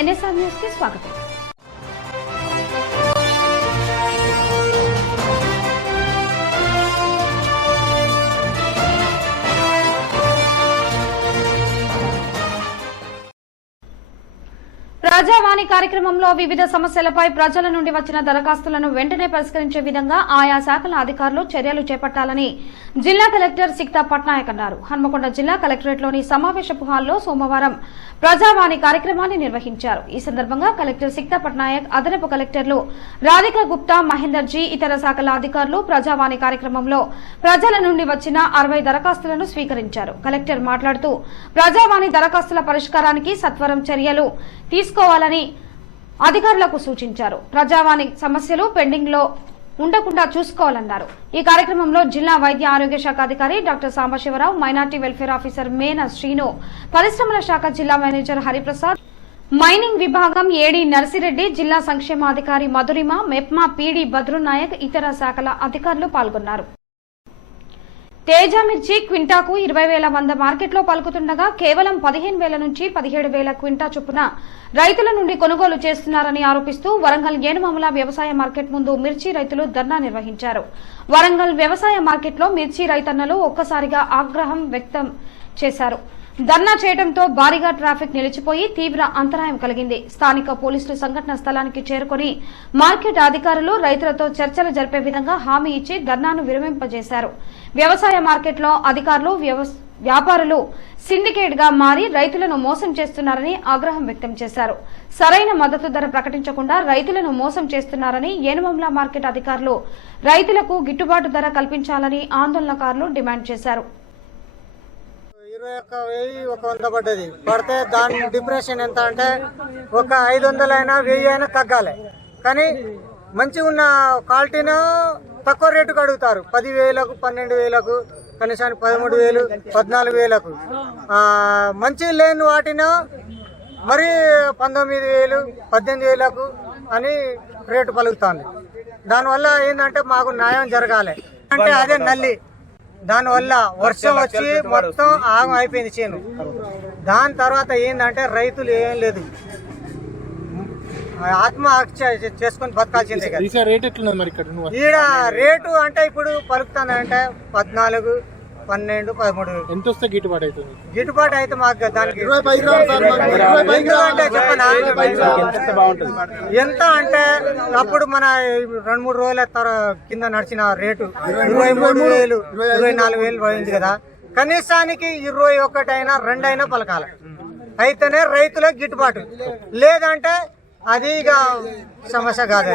NSR news కి స్వాగతం. ప్రజావాణి కార్యక్రమంలో వివిధ సమస్యలపై ప్రజల నుండి వచ్చిన దరఖాస్తులను వెంటనే పరిష్కరించే విధంగా ఆయా శాఖల అధికారులు చర్యలు చేపట్టాలని జిల్లా కలెక్టర్ సిక్తా పట్నాయక్ అన్నారు. హన్మకొండ జిల్లా కలెక్టరేట్లోని సమావేశపు హాల్లో సోమవారం ప్రజావాణి కార్యక్రమాన్ని నిర్వహించారు. ఈ సందర్భంగా కలెక్టర్ సిక్తా పట్నాయక్, అదనపు కలెక్టర్లు రాధికా గుప్తా, మహేందర్ జీ, ఇతర శాఖల అధికారులు ప్రజావాణి కార్యక్రమంలో ప్రజల నుండి వచ్చిన 60 దరఖాస్తులను స్వీకరించారు. కలెక్టర్ మాట్లాడుతూ ప్రజావాణి దరఖాస్తుల పరిష్కారానికి సత్వరం చర్యలు తీసుకోవాలని అధికారులకు సూచించారు. ప్రజావాణి సమస్యలు పెండింగ్ లో ఉండకుండా చూసుకోవాలన్నారు. ఈ కార్యక్రమంలో జిల్లా వైద్య ఆరోగ్య శాఖ అధికారి doctor Sambasivarao, minority welfare officer మేన శ్రీను, పరిశ్రమల శాఖ జిల్లా మేనేజర్ హరిప్రసాద్, మైనింగ్ విభాగం ఏడీ నర్సిరెడ్డి, జిల్లా సంక్షేమాధికారి మధురిమ, మెప్మా పీడీ బద్రునాయక్, ఇతర శాఖల అధికారులు పాల్గొన్నారు. తేజ మిర్చి క్వింటాకు 20,100 మార్కెట్లో పలుకుతుండగా కేవలం 15,000 నుంచి 17,000 క్వింటా చొప్పున రైతుల నుండి కొనుగోలు చేస్తున్నారని ఆరోపిస్తూ వరంగల్ ఏనుమముల వ్యవసాయ మార్కెట్ ముందు మిర్చి రైతులు ధర్నా నిర్వహించారు. వరంగల్ వ్యవసాయ మార్కెట్లో మిర్చి రైతన్నలు ఒక్కసారిగా ఆగ్రహం వ్యక్తం చేశారు. ధర్నా చేయడంతో భారీగా ట్రాఫిక్ నిలిచిపోయి తీవ్ర అంతరాయం కలిగింది. స్థానిక పోలీసులు సంఘటన స్థలానికి చేరుకుని మార్కెట్ అధికారులు రైతులతో చర్చలు జరిపే విధంగా హామీ ఇచ్చి ధర్నాను విరమింపజేశారు. వ్యవసాయ మార్కెట్లో అధికారులు, వ్యాపారులు సిండికేట్ గా మారి రైతులను మోసం చేస్తున్నారని ఆగ్రహం వ్యక్తం చేశారు. సరైన మద్దతు ధర ప్రకటించకుండా రైతులను మోసం చేస్తున్నారని ఏనుమముల మార్కెట్ అధికారులు రైతులకు గిట్టుబాటు ధర కల్పించాలని ఆందోళనకారులు డిమాండ్ చేశారు. 21,100 పడ్డది. పడితే దాని డిప్రెషన్ ఎంత అంటే ఒక 500 అయినా 1000 అయినా తగ్గాలి. కానీ మంచిగా ఉన్న క్వాలిటీను తక్కువ రేటుకు అడుగుతారు. 10,000కు, 12,000కు, కనీసానికి 13,000, 14,000కు. మంచి లేని వాటిని మరి 19,000, 18,000కు అని రేటు పలుకుతుంది. దానివల్ల ఏంటంటే మాకు న్యాయం జరగాలి. అంటే అదే నల్లి, దానివల్ల వర్షం వచ్చి మొత్తం ఆగం అయిపోయింది చేను. దాని తర్వాత ఏంటంటే రైతులు ఏం లేదు, ఆత్మహత్య చేసుకొని బతకాల్సిందే కదా. ఈడ రేటు అంటే ఇప్పుడు పలుకుతుందంటే 14, 12, 13. ఎంత వస్తే గిట్టుబాటు అవుతుంది? గిట్టుబాటు అయితే మాకు దానికి ఎంత అంటే అప్పుడు మన 2-3 రోజుల కింద నడిచిన రేటు 23,000, 24,000 పోయింది కదా. కనీసానికి 21 అయినా 2 అయినా పలకాలి, అయితేనే రైతులకు గిట్టుబాటు. లేదంటే అది ఇక సమస్య కాదు.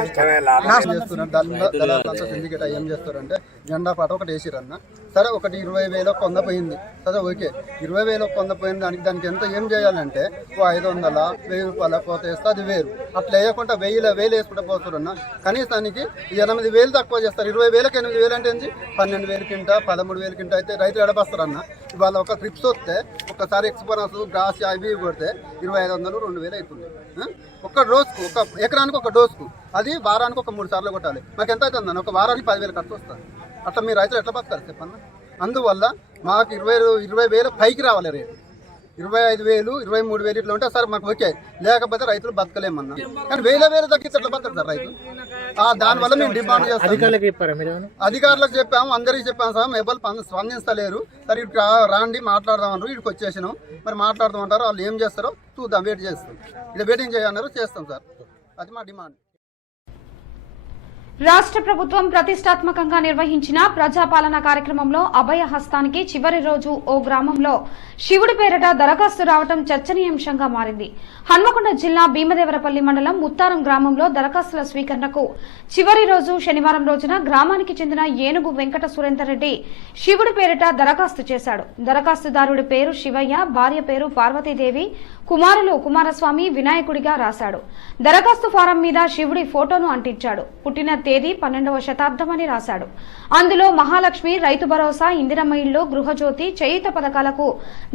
సిండికేట్ ఏం చేస్తారంటే జెండా పాట ఒకటి వేసిరన్న, సరే ఒకటి 20,000 కొంద పోయింది, సరే ఓకే 20,000 కొంద పోయింది. దానికి ఎంత ఏం చేయాలంటే 500, 1,000 రూపాయల కోత వేస్తే అది వేరు. అట్లా వేయకుండా 1,000 వేసుకుంటే పోతారన్న. కనీసానికి 8,000 తక్కువ చేస్తారు. 20,000కి 8,000 అంటే ఏంటి? 12,000 కింట, 13,000 కింట అయితే రైతులు ఎడబస్తారన్న. ఇవాళ ఒక ట్రిప్స్ వస్తే ఒక్కసారి ఎక్స్పోనస్ గ్రాస్ అవి కొడితే 2,500, 2,000 అవుతుంది. ఒక్క రోజుకు, ఒక ఎకరానికి ఒక డోసుకు. అది వారానికి ఒక 3 సార్లు కొట్టాలి. మాకు ఎంత అవుతుందన్న? ఒక వారానికి 10,000 ఖర్చు వస్తుంది. అట్లా మీ రైతులు ఎట్లా బతకాలి చెప్పన్న? అందువల్ల మాకు 20,000 పైకి రావాలి రేటు. 25,000, 23,000 ఇట్లా ఉంటే సార్ మాకు ఓకే, లేకపోతే రైతులు బతకలేమన్నా. కానీ 1,000 తగ్గిస్తే ఎట్లా బతకరు సార్ రైతు? దానివల్ల మేము డిమాండ్ చేస్తాం. అధికారులకు చెప్పాము, అందరికీ చెప్పాము సార్, ఎవరు స్పందించలేరు. సరే ఇటు రాండి మాట్లాడదామన్నారు, ఇక్కడికి వచ్చేసినాం. మరి మాట్లాడదామంటారు, వాళ్ళు ఏం చేస్తారో చూద్దాం, వెయిట్ చేస్తాం. ఇక్కడ వెయిటింగ్ చేయన్నారు, చేస్తాం సార్. అది మా డిమాండ్. రాష్ట్ర ప్రభుత్వం ప్రతిష్టాత్మకంగా నిర్వహించిన ప్రజాపాలన కార్యక్రమంలో అభయ హస్తానికి చివరి రోజు ఓ గ్రామంలో శివుడి పేరిట దరఖాస్తు రావడం చర్చనీయాంశంగా మారింది. హన్మకొండ జిల్లా భీమదేవరపల్లి మండలం ముత్తారం గ్రామంలో దరఖాస్తుల స్వీకరణకు చివరి రోజు శనివారం రోజున గ్రామానికి చెందిన ఏనుగు వెంకట సురేందర్ రెడ్డి శివుడి పేరిట దరఖాస్తు చేశాడు. దరఖాస్తుదారుడి పేరు శివయ్య, భార్య పేరు పార్వతీదేవి, కుమారులు కుమారస్వామి, వినాయకుడిగా రాశాడు. దరఖాస్తు ఫారం మీద శివుడి ఫోటోను అంటించాడు. పుట్టిన తేదీ 12వ శతాబ్దం అని రాశాడు. అందులో మహాలక్ష్మి, రైతు భరోసా, ఇందిరమ్మ ఇళ్లు, గృహజ్యోతి, చేయూత పథకాలకు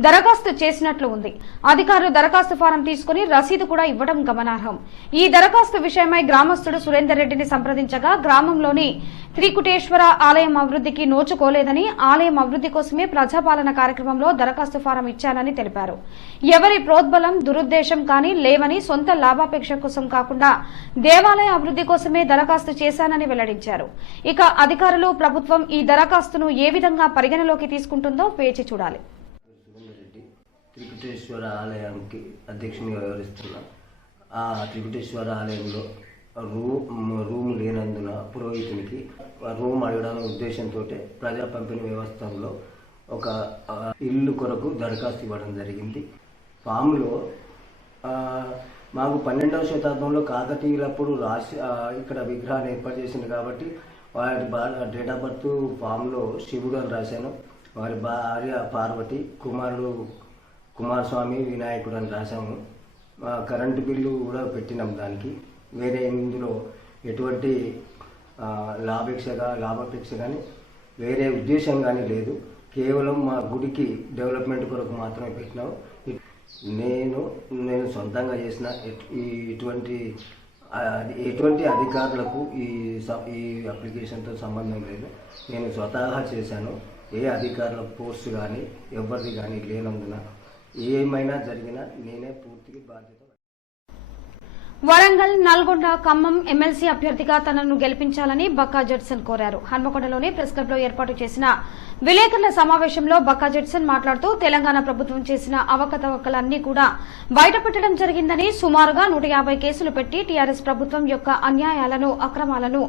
దరఖాస్తు చేసినట్లు ఉంది. అధికారులు దరఖాస్తు ఫారం తీసుకుని రసీదు కూడా ఇవ్వడం గమనార్హం. ఈ దరఖాస్తు విషయమై గ్రామస్తుడు సురేందర్ రెడ్డిని సంప్రదించగా గ్రామంలోని త్రికుటేశ్వర ఆలయం అభివృద్ధికి నోచుకోలేదని, ఆలయం అభివృద్ధి కోసమే ప్రజాపాలన కార్యక్రమంలో దరఖాస్తు ఫారం ఇచ్చానని తెలిపారు. ఎవరి ప్రోద్బలం దుర్బలం దురుద్దేశం కానీ లేవని సొంత లాభాపేక్ష కోసం కాకుండా దేవాలయ అభివృద్ధి కోసమే దరఖాస్తు చేశానని వెల్లడించారు. ఇక అధికారులు ప్రభుత్వం ఈ దరఖాస్తును ఏ విధంగా పరిగణలోకి తీసుకుంటుందో వేచి చూడాలి. త్రికుటేశ్వర ఆలయానికి అధ్యక్షునిగా వ్యవహరిస్తున్నా. ఆ త్రికుటేశ్వర ఆలయంలో రూమ్ లేనందున పురోహితునికి రూమ్ అడగడానికి ఉద్దేశంతో ప్రజా పంపిణీ వ్యవస్థలో ఒక ఇల్లు కొరకు దరఖాస్తు ఇవ్వడం జరిగింది. ఫామ్లో మాకు 12వ శతాబ్దంలో కాకతీయులప్పుడు ఇక్కడ విగ్రహాన్ని ఏర్పాటు చేసింది కాబట్టి వారి డేట్ ఆఫ్ బర్త్ ఫామ్లో శివుడు అని రాశాను. వారి భార్య పార్వతి, కుమారుడు కుమారస్వామి వినాయకుడు అని రాశాము. కరెంటు బిల్లు కూడా పెట్టినాం. దానికి వేరే ఇందులో ఎటువంటి లాభాపేక్ష కానీ వేరే ఉద్దేశం కానీ లేదు. కేవలం మా గుడికి డెవలప్మెంట్ కొరకు మాత్రమే పెట్టినాం. నేను సొంతంగా చేసిన ఎటువంటి అధికారులకు ఈ అప్లికేషన్తో సంబంధం లేదు. నేను స్వతహా చేశాను. ఏ అధికారుల పోస్ట్ కానీ ఎవరిది కానీ లేనందున ఏమైనా జరిగినా నేనే పూర్తిగా బాధ్యత. వరంగల్, నల్గొండ, ఖమ్మం ఎమ్మెల్సీ అభ్యర్థిగా తనను గెలిపించాలని బక్కా జడ్సన్ కోరారు. హన్మకొండలోని ప్రెస్ క్లబ్ లో ఏర్పాటు చేసిన విలేకరుల సమావేశంలో బక్కా జడ్సన్ మాట్లాడుతూ తెలంగాణ ప్రభుత్వం చేసిన అవకతవకలన్నీ కూడా బయటపెట్టడం జరిగిందని, సుమారుగా 150 కేసులు పెట్టి టీఆర్ఎస్ ప్రభుత్వం యొక్క అన్యాయాలను, అక్రమాలను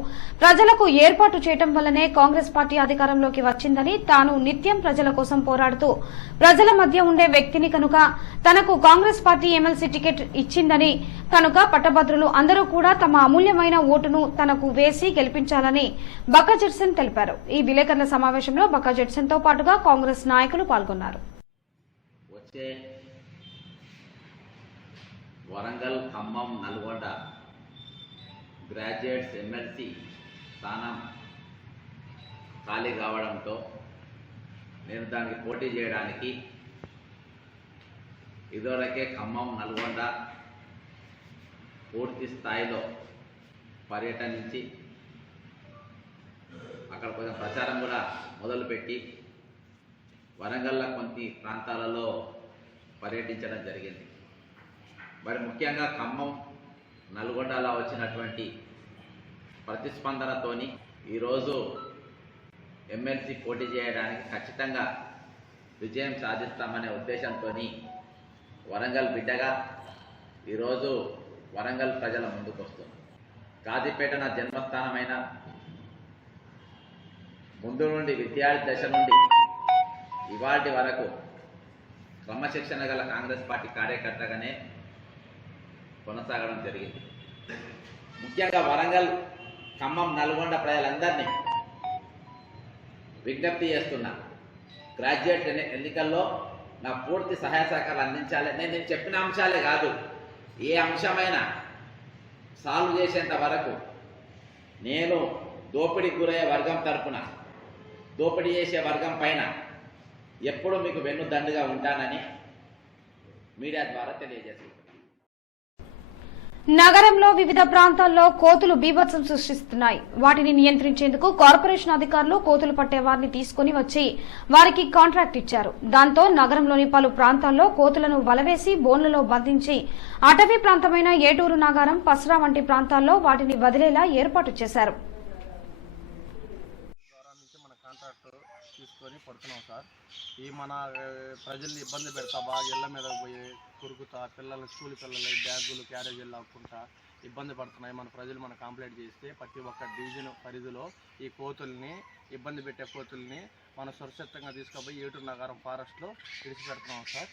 ప్రజలకు ఏర్పాటు చేయడం వల్లనే కాంగ్రెస్ పార్టీ అధికారంలోకి వచ్చిందని, తాను నిత్యం ప్రజల కోసం పోరాడుతూ ప్రజల మధ్య ఉండే వ్యక్తిని కనుక తనకు కాంగ్రెస్ పార్టీ ఎమ్మెల్సీ టికెట్ ఇచ్చిందని, కనుక పట్టభద్రులు అందరూ కూడా తమ అమూల్యమైన ఓటును తనకు వేసి గెలిపించాలని బక్కా జడ్సన్ తెలిపారు. ఈ విలేకరుల సమావేశంలో బక్కా జడ్సన్ తో పాటుగా కాంగ్రెస్ నాయకులు పాల్గొన్నారు. వచ్చే వరంగల్, ఖమ్మం, నల్గొండ గ్రాడ్యుయేట్స్ ఎమ్మెల్సీ స్థానం ఖాళీ కావడంతో నేను దానికి పోటీ చేయడానికి ఇదివరకే ఖమ్మం, నల్గొండ పూర్తి స్థాయిలో పర్యటించి అక్కడ కొంచెం ప్రచారం కూడా మొదలుపెట్టి వరంగల్లో కొన్ని ప్రాంతాలలో పర్యటించడం జరిగింది. మరి ముఖ్యంగా ఖమ్మం, నల్గొండలో వచ్చినటువంటి ప్రతిస్పందనతోని ఈరోజు ఎమ్మెల్సీ పోటీ చేయడానికి ఖచ్చితంగా విజయం సాధిస్తామనే ఉద్దేశంతో వరంగల్ బిడ్డగా ఈరోజు వరంగల్ ప్రజల ముందుకు వస్తుంది. కాజీపేట నా జన్మస్థానమైన ముందు నుండి విద్యార్థి దశ నుండి ఇవాటి వరకు క్రమశిక్షణ గల కాంగ్రెస్ పార్టీ కార్యకర్తగానే కొనసాగడం జరిగింది. ముఖ్యంగా వరంగల్, ఖమ్మం, నల్గొండ ప్రజలందరినీ విజ్ఞప్తి చేస్తున్నా, గ్రాడ్యుయేట్ ఎన్నికల్లో నా పూర్తి సహాయ సహకారాలు అందించాలి. నేను చెప్పిన అంశాలే కాదు, ఏ అంశమైనా సాల్వ్ చేసేంత వరకు నేను దోపిడీకి గురయ్యే వర్గం తరపున, దోపిడీ చేసే వర్గం పైన ఎప్పుడూ మీకు వెన్నుదండుగా ఉంటానని మీడియా ద్వారా తెలియజేస్తున్నాను. నగరంలో వివిధ ప్రాంతాల్లో కోతులు బీభత్సం సృష్టిస్తున్నాయి. వాటిని నియంత్రించేందుకు కార్పొరేషన్ అధికారులు కోతులు పట్టే వారిని తీసుకుని వచ్చి వారికి కాంట్రాక్ట్ ఇచ్చారు. దాంతో నగరంలోని పలు ప్రాంతాల్లో కోతులను వలవేసి బోన్లలో బంధించి అటవీ ప్రాంతమైన ఏటూరు నాగారం, పసరా వంటి ప్రాంతాల్లో వాటిని వదిలేలా ఏర్పాటు చేశారు. ఈ మన ప్రజల్ని ఇబ్బంది పెడతా, బాగా ఇళ్ల మీద పోయి కురుకుతా, పిల్లలు స్కూల్ పిల్లలు బ్యాగులు క్యారేజీలు లాక్కుంటా ఇబ్బంది పడుతున్నాయి. మన ప్రజలు మన కంప్లైంట్ చేస్తే ప్రతి ఒక్క డివిజన్ పరిధిలో ఈ కోతుల్ని, ఇబ్బంది పెట్టే కోతుల్ని మనం సురక్షితంగా తీసుకుపోయి ఏటూరు నగరం ఫారెస్ట్లో విడిచిపెడుతున్నాం సార్.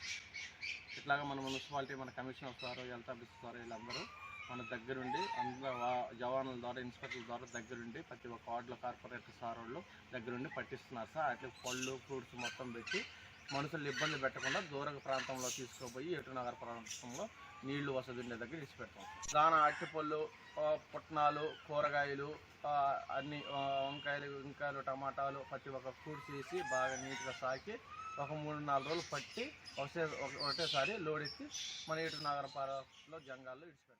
ఇట్లాగా మన మున్సిపాలిటీ, మన commissioner sir, health officer sir వీళ్ళందరూ మన దగ్గరుండి, అందరూ జవాన్ల ద్వారా, ఇన్స్పెక్టర్ల ద్వారా దగ్గరుండి ప్రతి ఒక్క వార్డులో కార్పొరేటర్ సార్ వాళ్ళు దగ్గరుండి పట్టిస్తున్నారు సార్. అట్లా పళ్ళు, ఫ్రూట్స్ మొత్తం పెట్టి మనుషులు ఇబ్బంది పెట్టకుండా దూర ప్రాంతంలో తీసుకుపోయి ఏటూరు నగర ప్రాంతంలో నీళ్లు వసతి ఉండే దగ్గర ఇచ్చిపెడతాం. దాన అరటిపళ్ళు, పుట్నాలు, కూరగాయలు అన్ని వంకాయలు, టమాటాలు ప్రతి ఒక్క ఫ్రూట్స్ వేసి బాగా నీట్గా సాకి ఒక 3-4 రోజులు పట్టి ఒకటేసారి లోడ్ ఎత్తి మన ఏటూరు నగర పార్కులో జంగాల్లో ఇచ్చిపెడతాం.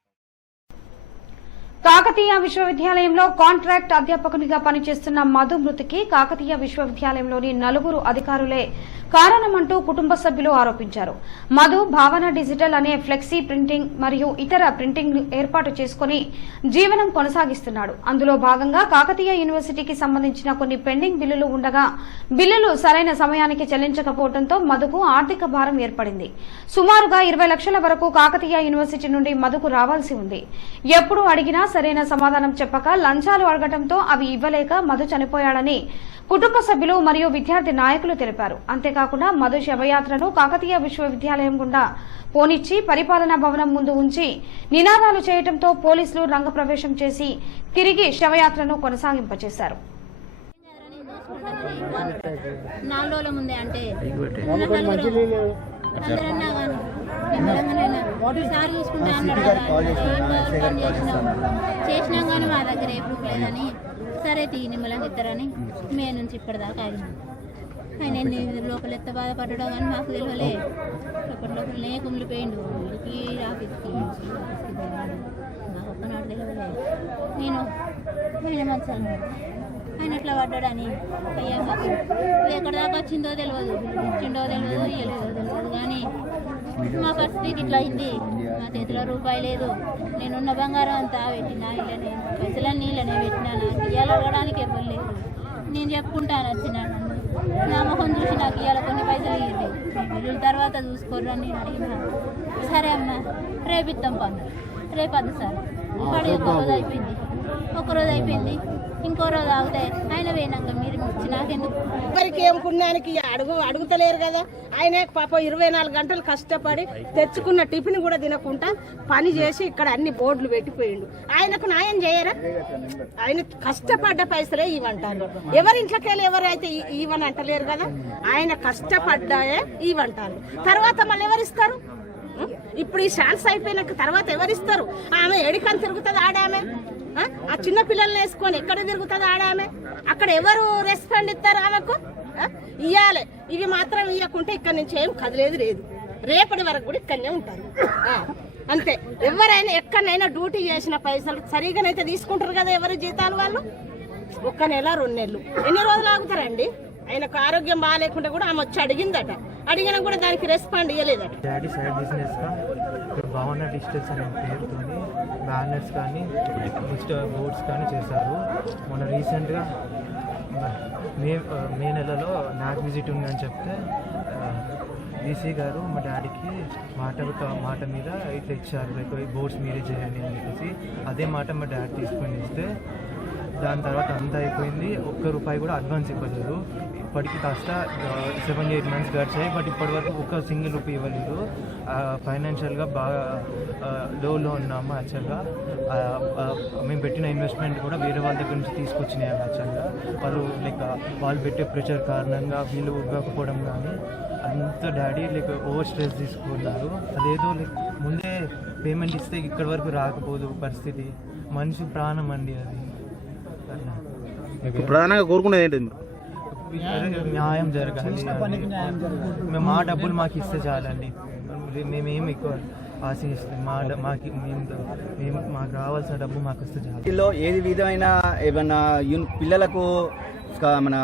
కాకతీయ విశ్వవిద్యాలయంలో కాంట్రాక్ట్ అధ్యాపకునిగా పనిచేస్తున్న మధు మృతికి కాకతీయ విశ్వవిద్యాలయంలోని 4 అధికారులే కారణమంటూ కుటుంబ సభ్యులు ఆరోపించారు. మధు భావన డిజిటల్ అనే ఫ్లెక్సీ ప్రింటింగ్ మరియు ఇతర ప్రింటింగ్ ఏర్పాటు చేసుకుని జీవనం కొనసాగిస్తున్నాడు. అందులో భాగంగా కాకతీయ యూనివర్సిటీకి సంబంధించిన కొన్ని పెండింగ్ బిల్లులు ఉండగా బిల్లులు సరైన సమయానికి చెల్లించకపోవడంతో మధుకు ఆర్థిక భారం ఏర్పడింది. సుమారుగా 20 లక్షల వరకు కాకతీయ యూనివర్సిటీ నుండి మధుకు రావాల్సి ఉంది. ఎప్పుడు అడిగినా సరైన సమాధానం చెప్పక లంచాలు అడగడంతో అవి ఇవ్వలేక మధు చనిపోయాడని కుటుంబ సభ్యులు మరియు విద్యార్థి నాయకులు తెలిపారు. అంతేకాకుండా మధు శవయాత్రను కాకతీయ విశ్వవిద్యాలయం గుండా పోనిచ్చి పరిపాలనా భవనం ముందు ఉంచి నినాదాలు చేయడంతో పోలీసులు రంగప్రవేశం చేసి తిరిగి శవయాత్రను కొనసాగింపచేశారు. 4 రోజుల ముందే అంటే అందరన్నా కానీ సార్ చూసుకుంటా అన్నాడు కదా, చేసినాం కానీ మా దగ్గర ఏ ప్రూఫ్ లేదని సరే నిమ్మలం చెప్తారని మే నుంచి ఇప్పటిదాకా ఆయన ఎన్ని లోపల ఎంత బాధపడ్డాడో కానీ మాకు తెలియలే. లోపలనే కుమిలిపోయిండు వీడికి ఆఫీస్కి నాకు ఒక్కనాడు తెలియలే. నేను మంచి ఆయన ఎట్లా పడ్డాడని అయ్యా మాకు ఎక్కడ దాకా వచ్చిందో తెలియదు, ఇచ్చిండో తెలియదు, ఇయ్యలేదో తెలియదు. కానీ మా పరిస్థితికి ఇట్లా అయింది. మా చేతిలో రూపాయి లేదు. నేనున్న బంగారం అంతా పెట్టినా ఇళ్ళనే పైసలన్నీ నీళ్ళనే పెట్టినా. నాకు ఇయ్యాలి అడగడానికి ఎవరు లేదు. నేను చెప్పుకుంటాను వచ్చినాను నా ముఖం చూసి నాకు ఇవాళ కొన్ని పైసలు ఇవ్వండి, బిల్లుల తర్వాత చూసుకోర్రు అని నేను అడిగినా. సరే అమ్మ రేపు ఇద్దాం పన్ను, రేపు వద్దు సార్ పడి ఒక్కరోజు అయిపోయింది ఇంకో రోజు ఆగుతాయి. ఆయన పోయినాక మీరు ఇచ్చి నాకెందుకు ఎవరికి ఏం పుణ్యానికి అడుగుతలేరు కదా. ఆయన పాపం 24 గంటలు కష్టపడి తెచ్చుకున్న టిఫిన్ కూడా తినకుండా పని చేసి ఇక్కడ అన్ని బోర్డులు పెట్టిపోయిండు. ఆయనకు న్యాయం చేయరా? ఆయన కష్టపడ్డ పైసలే ఇవ్వంటారు. ఎవరి ఇంట్లోకి వెళ్ళి ఎవరైతే ఇవ్వని అంటలేరు కదా. ఆయన కష్టపడ్డాయే ఇవ్వంటారు. తర్వాత మళ్ళీ ఎవరిస్తారు? ఇప్పుడు ఈ ఛాన్స్ అయిపోయినాక తర్వాత ఎవరిస్తారు? ఆమె ఎడికని తిరుగుతుంది ఆడామె. ఆ చిన్న పిల్లల్ని వేసుకొని ఎక్కడ తిరుగుతుంది ఆడామె. అక్కడ ఎవరు రెస్పాండ్ ఇస్తారు ఆమెకు? ఇవ్వాలి. ఇవి మాత్రం ఇవ్వకుంటే ఇక్కడి నుంచి ఏం కదిలేదు లేదు. రేపటి వరకు కూడా ఇక్కడనే ఉంటారు అంతే. ఎవరైనా ఎక్కడైనా డ్యూటీ చేసిన పైసలు సరిగానైతే తీసుకుంటారు కదా ఎవరు జీతాలు వాళ్ళు. 1 నెల 2 నెలలు ఎన్ని రోజులు ఆగుతారండి? ఆయనకు ఆరోగ్యం బాగాలేకుండా కూడా ఆమె వచ్చి అడిగిందట. అడిగినా కూడా దానికి రెస్పాండ్ ఇవ్వలేదట. డాడీ సైడ్ బిజినెస్గా భావన డిజిటల్స్ అనే పేరుతో బ్యానర్స్ కానీ బోర్డ్స్ కానీ చేశారు. మొన్న రీసెంట్గా మే నెలలో నాకు విజిట్ ఉందని చెప్తే డీసీ గారు మా డాడీకి మాట మీద ఇట్లా ఇచ్చారు, లైక్ బోర్డ్స్ మీరే చేయండి అని చెప్పేసి. అదే మాట మా డాడీ తీసుకొని ఇస్తే దాని తర్వాత అంతా అయిపోయింది. ₹1 కూడా అడ్వాన్స్ ఇవ్వలేదు. ఇప్పటికి కాస్త 7-8 మంత్స్ గడిచాయి. బట్ ఇప్పటివరకు ₹1 ఇవ్వలేదు. ఫైనాన్షియల్గా బాగా లోలో ఉన్నాము. యాక్చువల్గా మేము పెట్టిన ఇన్వెస్ట్మెంట్ కూడా వేరే వాళ్ళ దగ్గర నుంచి తీసుకొచ్చినాయి. యాక్చువల్గా వాళ్ళు పెట్టే ప్రెషర్ కారణంగా వీళ్ళు ఇవ్వకపోవడం కానీ అంత డాడీ ఓవర్ స్ట్రెస్ తీసుకున్నారు. అదేదో ముందే పేమెంట్ ఇస్తే ఇక్కడి వరకు రాకపోదు పరిస్థితి. మనిషి ప్రాణం అండి అది. ప్రధానంగా కోరుకునేది ఏంటి? న్యాయం జరగాలి. మా డబ్బులు మాకు ఇస్తే చాలండి. మేమేమి ఎక్కువ ఆశిస్తాం. మాకు రావాల్సిన డబ్బు మాకు ఇస్తే చాలు. ఏది విధమైన ఏమన్నా పిల్లలకు మన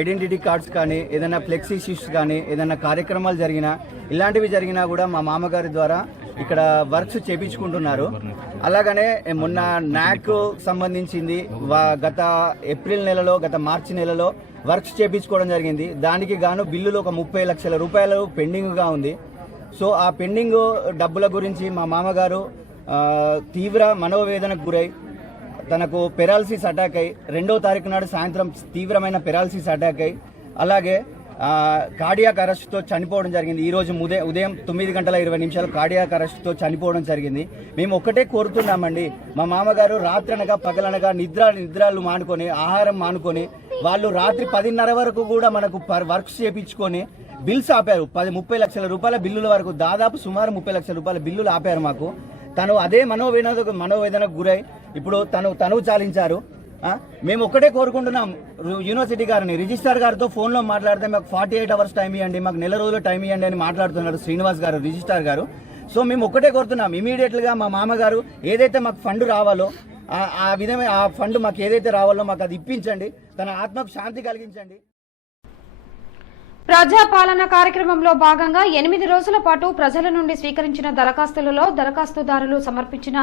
ఐడెంటిటీ కార్డ్స్ కానీ ఏదైనా ఫ్లెక్సీ షీట్స్ కానీ ఏదైనా కార్యక్రమాలు జరిగినా ఇలాంటివి జరిగినా కూడా మా మామగారి ద్వారా ఇక్కడ వర్క్స్ చేపించుకుంటున్నారు. అలాగనే మొన్న నాక్ సంబంధించింది గత ఏప్రిల్ నెలలో గత మార్చి నెలలో వర్క్స్ చేపించుకోవడం జరిగింది. దానికి గాను బిల్లులు ఒక ₹30 లక్షల పెండింగ్గా ఉంది. సో ఆ పెండింగ్ డబ్బుల గురించి మా మామగారు తీవ్ర మనోవేదనకు గురై తనకు పెరాలసిస్ అటాక్ అయి 2వ తారీఖు నాడు సాయంత్రం తీవ్రమైన పెరాలసిస్ అటాక్ అయి అలాగే కార్డియాక్ అరెస్ట్తో చనిపోవడం జరిగింది. ఈరోజు ఉదయం 9:20 కార్డియాక్ అరెస్ట్తో చనిపోవడం జరిగింది. మేము ఒక్కటే కోరుతున్నామండి, మా మామగారు రాత్రనగా పగలనగా నిద్రలు మానుకొని ఆహారం మానుకొని వాళ్ళు రాత్రి 10:30 వరకు కూడా మనకు వర్క్స్ చేయించుకొని బిల్స్ ఆపారు. ₹30 లక్షల బిల్లుల వరకు దాదాపు సుమారు ₹30 లక్షల బిల్లులు ఆపారు మాకు. తను అదే మనోవేదనకు గురై ఇప్పుడు తను చాలించారు. మేము ఒక్కటే కోరుకుంటున్నాం యూనివర్సిటీ గారిని, రిజిస్ట్రార్ గారితో ఫోన్లో మాట్లాడితే మాకు 48 అవర్స్ టైం ఇవ్వండి, మాకు నెల రోజులు టైం ఇవ్వండి అని మాట్లాడుతున్నారు శ్రీనివాస్ గారు, రిజిస్ట్రార్ గారు. సో మేము ఒక్కటే కోరుతున్నాం, ఇమీడియట్గా మా మామగారు ఏదైతే మాకు ఫండ్ రావాలో ఆ విధమైన ఆ ఫండ్ మాకు ఏదైతే రావాలో మాకు అది ఇప్పించండి, తన ఆత్మకు శాంతి కలిగించండి. ప్రజాపాలన కార్యక్రమంలో భాగంగా 8 రోజుల పాటు ప్రజల నుండి స్వీకరించిన దరఖాస్తులలో దరఖాస్తుదారులు సమర్పించిన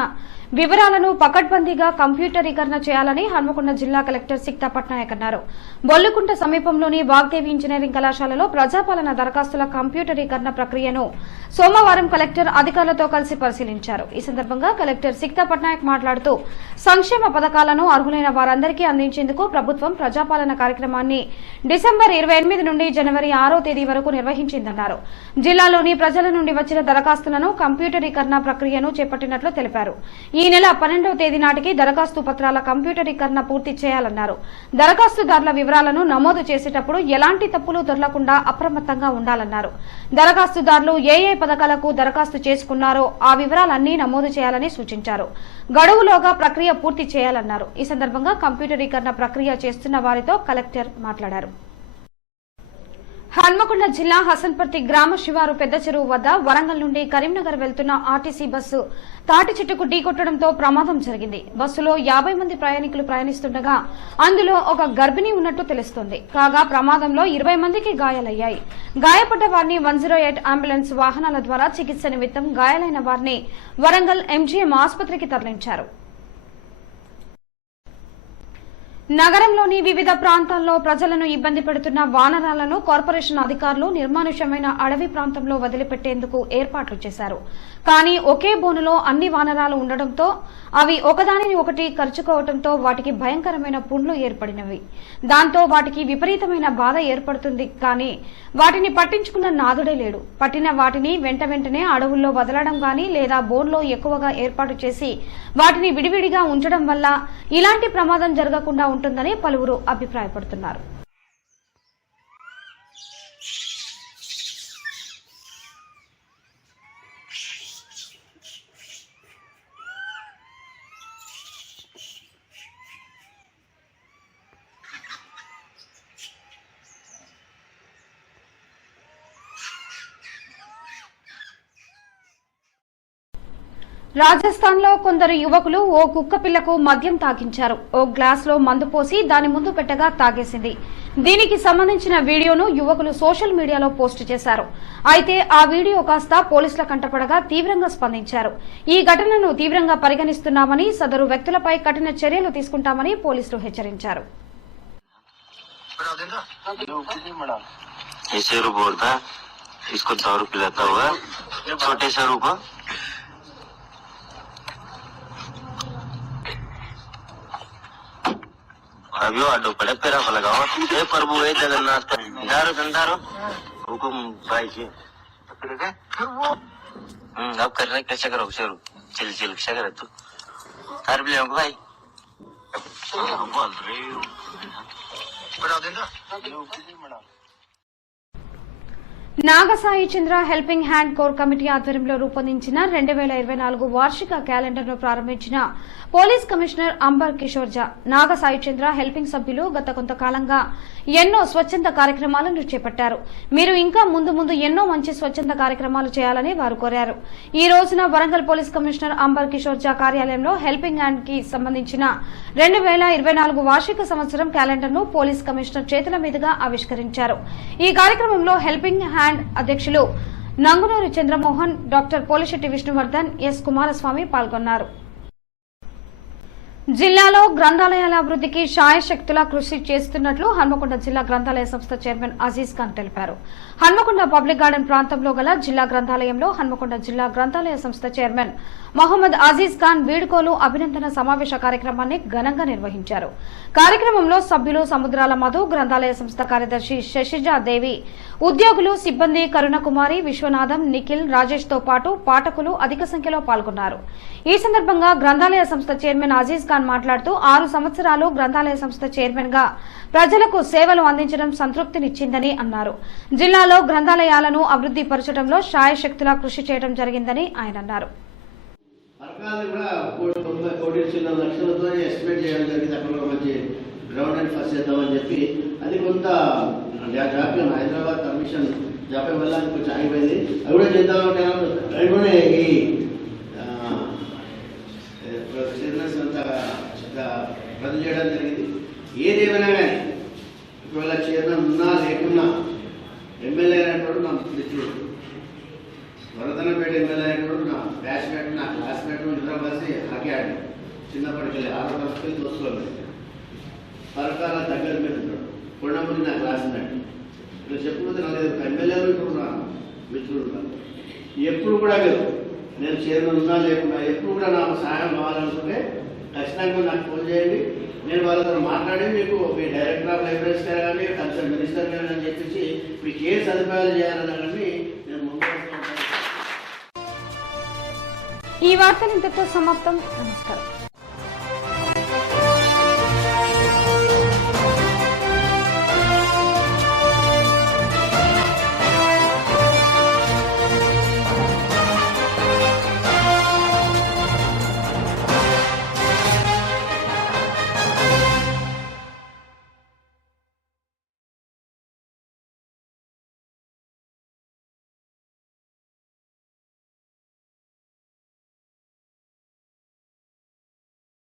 వివరాలను పకడ్బందీగా కంప్యూటరీకరణ చేయాలని హన్మకొండ జిల్లా కలెక్టర్ సిక్తా పట్నాయక్ అన్నారు. బొల్లుకుంట సమీపంలోని వాగ్దేవి ఇంజనీరింగ్ కళాశాలలో ప్రజాపాలన దరఖాస్తుల కంప్యూటరీకరణ ప్రక్రియను సోమవారం కలెక్టర్ అధికారులతో కలిసి పరిశీలించారు. ఈ సందర్భంగా కలెక్టర్ సిక్తా పట్నాయక్ మాట్లాడుతూ సంక్షేమ పథకాలను అర్హులైన వారందరికీ అందించేందుకు ప్రభుత్వం ప్రజాపాలన కార్యక్రమాన్ని డిసెంబర్ 28 నుండి జనవరి 6వ తేదీ వరకు నిర్వహించిందన్నారు. జిల్లాలోని ప్రజల నుండి వచ్చిన దరఖాస్తులను కంప్యూటరీకరణ ప్రక్రియను చేపట్టినట్లు తెలిపారు. ఈ నెల 12వ తేదీ నాటికి దరఖాస్తు పత్రాల కంప్యూటరీకరణ పూర్తి చేయాలన్నారు. దరఖాస్తుదారుల వివరాలను నమోదు చేసేటప్పుడు ఎలాంటి తప్పులు దొరలకుండా అప్రమత్తంగా ఉండాలన్నారు. దరఖాస్తుదారులు ఏ పథకాలకు దరఖాస్తు చేసుకున్నారో ఆ వివరాలన్నీ నమోదు చేయాలని సూచించారు. గడువులోగా ప్రక్రియ పూర్తి చేయాలన్నారు. ఈ సందర్భంగా కంప్యూటరీకరణ ప్రక్రియ చేస్తున్న వారితో కలెక్టర్ మాట్లాడారు. హన్మకొండ జిల్లా హసన్పర్తి గ్రామ శివారు పెద్ద చెరువు వద్ద వరంగల్ నుండి కరీంనగర్ వెళ్తున్న ఆర్టీసీ బస్సు తాటి చెట్టుకు ఢీకొట్టడంతో ప్రమాదం జరిగింది. బస్సులో 50 మంది ప్రయాణికులు ప్రయాణిస్తుండగా అందులో ఒక గర్భిణి ఉన్నట్టు తెలుస్తోంది. కాగా ప్రమాదంలో 20 మందికి గాయాలయ్యాయి. గాయపడ్డ వారిని 108 అంబులెన్స్ వాహనాల ద్వారా చికిత్స నిమిత్తం గాయాలైన వారిని వరంగల్ ఎంజీఎం ఆసుపత్రికి తరలించారు. నగరంలోని వివిధ ప్రాంతాల్లో ప్రజలను ఇబ్బంది పెడుతున్న వానరాలను కార్పొరేషన్ అధికారులు నిర్మానుష్యమైన అడవి ప్రాంతంలో వదిలిపెట్టేందుకు ఏర్పాట్లు చేశారు. కానీ ఒకే బోనులో అన్ని వానరాలు ఉండడంతో అవి ఒకదానిని ఒకటి కరుచుకోవడంతో వాటికి భయంకరమైన పుండ్లు ఏర్పడినవి. దాంతో వాటికి విపరీతమైన బాధ ఏర్పడుతుంది. కానీ వాటిని పట్టించుకున్న నాదుడే లేడు. పట్టిన వాటిని వెంటనే అడవుల్లో వదలడం గాని లేదా బోన్లో ఎక్కువగా ఏర్పాటు చేసి వాటిని విడివిడిగా ఉంచడం వల్ల ఇలాంటి ప్రమాదం జరగకుండా ఉంటుందని పలువురు అభిప్రాయపడుతున్నారు. రాజస్థాన్ లో కొందరు యువకులు ఓ కుక్క పిల్లకు మద్యం తాగించారు. ఓ గ్లాస్ లో మందు పోసి దాని ముందు పెట్టగా తాగేసింది. దీనికి సంబంధించిన వీడియోను యువకులు సోషల్ మీడియాలో పోస్టు చేశారు. అయితే ఆ వీడియో కాస్త పోలీసుల కంటపడగా తీవ్రంగా స్పందించారు. ఈ ఘటనను తీవ్రంగా పరిగణిస్తున్నామని, సదరు వ్యక్తులపై కఠిన చర్యలు తీసుకుంటామని పోలీసులు హెచ్చరించారు. अभी आडो पड़े पेरा को लगाओ हे प्रभु हे जगन्नाथ दारो संदारो हुकुम भाई जी अब कर रहे कैसे करो शुरू चिल चिल कैसे करे तू कर भी लेंगे भाई बोल रही हूँ बड़ा देना నాగసాయి చంద్ర హెల్పింగ్ హ్యాండ్ కోర్ కమిటీ ఆధ్వర్యంలో రూపొందించిన 2024 వార్షిక క్యాలెండర్ను ప్రారంభించిన పోలీస్ కమిషనర్ అంబర్ కిషోర్ ఝా. నాగసాయి చంద్ర హెల్పింగ్ సభ్యులు గత కొంతకాలంగా ఎన్నో స్వచ్ఛంద కార్యక్రమాలను చేపట్టారు. మీరు ఇంకా ముందు ఎన్నో మంచి స్వచ్ఛంద కార్యక్రమాలు చేయాలని వారు కోరారు. ఈ రోజున వరంగల్ పోలీస్ కమిషనర్ అంబర్ కిషోర్ ఝా కార్యాలయంలో హెల్పింగ్ హ్యాండ్ కి సంబంధించిన 2024 వార్షిక సంవత్సరం క్యాలెండర్ను పోలీస్ కమిషనర్ చేతుల మీదుగా ఆవిష్కరించారు. ఈ కార్యక్రమంలో హెల్పింగ్ హ్యాండ్ అధ్యక్షులు నంగునూరి చంద్రమోహన్, డాక్టర్ పోలిశెట్టి విష్ణువర్ధన్, ఎస్ కుమారస్వామి పాల్గొన్నారు. జిల్లాలో గ్రంథాలయాల అభివృద్ధికి శాయశక్తులా కృషి చేస్తున్నట్లు హన్మకొండ జిల్లా గ్రంథాలయ సంస్థ చైర్మన్ అజీజ్ ఖాన్ తెలిపారు. హన్మకొండ పబ్లిక్ గార్డెన్ ప్రాంతంలో గల జిల్లా గ్రంథాలయంలో హన్మకొండ జిల్లా గ్రంథాలయ సంస్థ చైర్మన్ మహమ్మద్ అజీజ్ ఖాన్ వీడ్కోలు అభినందన సమావేశ కార్యక్రమాన్ని ఘనంగా నిర్వహించారు. కార్యక్రమంలో సభ్యులు సముద్రాల మధు, గ్రంథాలయ సంస్థ కార్యదర్శి శశిజాదేవి, ఉద్యోగులు, సిబ్బంది కరుణకుమారి, విశ్వనాథం, నిఖిల్, రాజేష్ తో పాటు పాఠకులు అధిక సంఖ్యలో పాల్గొన్నారు. ఈ సందర్భంగా గ్రంథాలయ సంస్థ చైర్మన్ అజీజ్ ఖాన్ మాట్లాడుతూ 6 సంవత్సరాలు గ్రంథాలయ సంస్థ చైర్మన్ గా ప్రజలకు సేవలు అందించడం సంతృప్తినిచ్చిందని అన్నారు. జిల్లాలో గ్రంథాలయాలను అభివృద్ధి పరచడంలో శాయశక్తులా కృషి చేయడం జరిగిందని ఆయన అన్నారు. అది కొంత జాప్యం హైదరాబాద్ కమిషన్ జాప్యం వల్ల కొంచెం ఆగిపోయింది. అది కూడా చేద్దామంటే ఈ సిరినెస్ అంతా రద్దు చేయడం జరిగింది. ఏదేమైనా కానీ ఒకవేళ చైర్మన్ ఉన్నా లేకున్నా ఎమ్మెల్యే అయినప్పుడు నా మిత్రుడు, వరదనపేట ఎమ్మెల్యే అయినప్పుడు నా బ్యాచ్మేట్, నా క్లాస్మేట్, ఇద్దరం కలిసి హాకీ ఆడి చిన్నప్పటికెళ్ళి 6వ తరగతి దోసుకోలేదు. పరకాల దగ్గర మీద ఉంటాడు, కొండమూరి నా క్లాస్మేట్. ఇలా చెప్పుకుంటే 4 ఎమ్మెల్యేలు ఇప్పుడు నా మిత్రుడు ఉన్నారు. ఎప్పుడు కూడా లేదు నేను చైర్మన్ ఉన్నా లేకున్నా ఎప్పుడు కూడా నాకు సహాయం కావాలనుకుంటే ఖచ్చితంగా నాకు ఫోన్ చేయండి. నేను వాళ్ళతో మాట్లాడి మీకు మీ డైరెక్టర్ ఆఫ్ లైబ్రరీస్ గారు కానీ కన్సర్న్ మినిస్టర్ గారు అని చెప్పేసి మీకు ఏ సదుపాయాలు చేయాలన్నా కానీ నేను ముందు. ఈ వార్తలు ఇంతతో సమాప్తం. నమస్కారం.